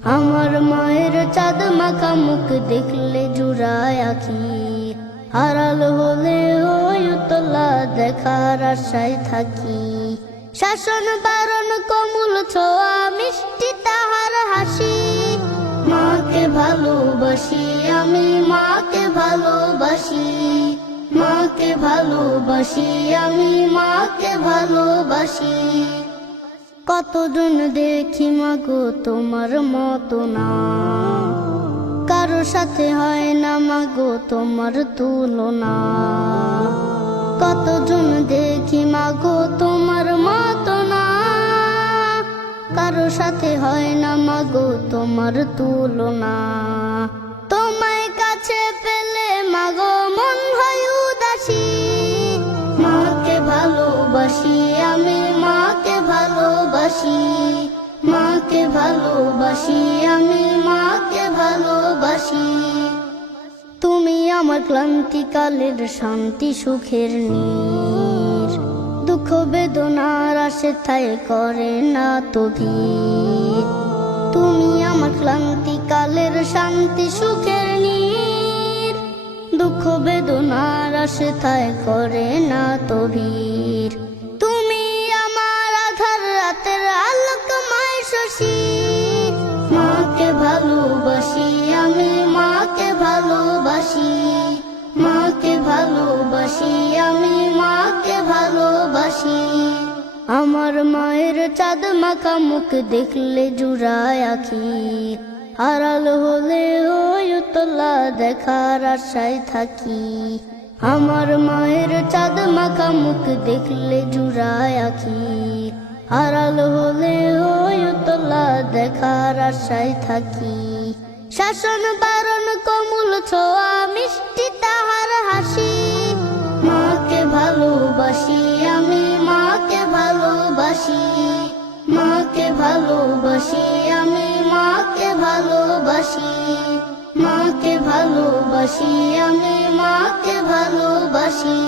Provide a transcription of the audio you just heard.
আমার মায়ের চাঁদ মাখা মুখ দেখলে জুড়ায় আখি, আড়াল হলে ওই উতলা দেখার আশায় থাকি। শাসন বারণ কোমল ছোঁয়া মিষ্টি তাহার হাসি, মাকে ভালোবাসি আমি মাকে ভালোবাসি, মাকে ভালোবাসি আমি মাকে ভালোবাসি। কতজন দেখি মাগো তোমার মতো না, কারো সাথে হয় না মাগো তোমার তুলনা। কতজন দেখি মাগো তোমার মতো না, কারো সাথে হয় না মাগো তোমার তুলনা। তোমায় কাছে পেলে মাগো মন হয় উদাসী, মাকে ভালোবাসি আমি মাকে ভালোবাসি, মাকে ভালোবাসি আমি মাকে ভালোবাসি। তুমি আমার ক্লান্তিকালের শান্তি সুখের নীর, দুঃখ বেদনার আসে ঠাই করে না তো ভিড়। তুমি আমার ক্লান্তিকালের শান্তি সুখের নীর, দুঃখ বেদনার আসে ঠাই করে না তো ভিড়। তুমি আমার আধার রাতের আলোকময় শশী, মাকে ভালোবাসি আমি মাকে ভালোবাসি, মাকে ভালোবাসি আমি মাকে ভালোবাসি। আমার মায়ের চাঁদ মাখা মুখ দেখলে জুড়ায় আখি, আড়াল হলে ওই উতলা দেখার আশায় থাকি। আমার মায়ের চাঁদ মাখা মুখ দেখলে জুড়ায় আখি, আড়াল হলে ওই উতলা দেখার আশায় থাকি। শাসন বারণ কোমল ছোঁয়া মিষ্টি তাহার হাসি, মাকে ভালোবাসি আমি মাকে ভালোবাসি, মাকে ভালোবাসি আমি মাকে ভালোবাসি, মাকে ভালোবাসি আমি মাকে ভালোবাসি।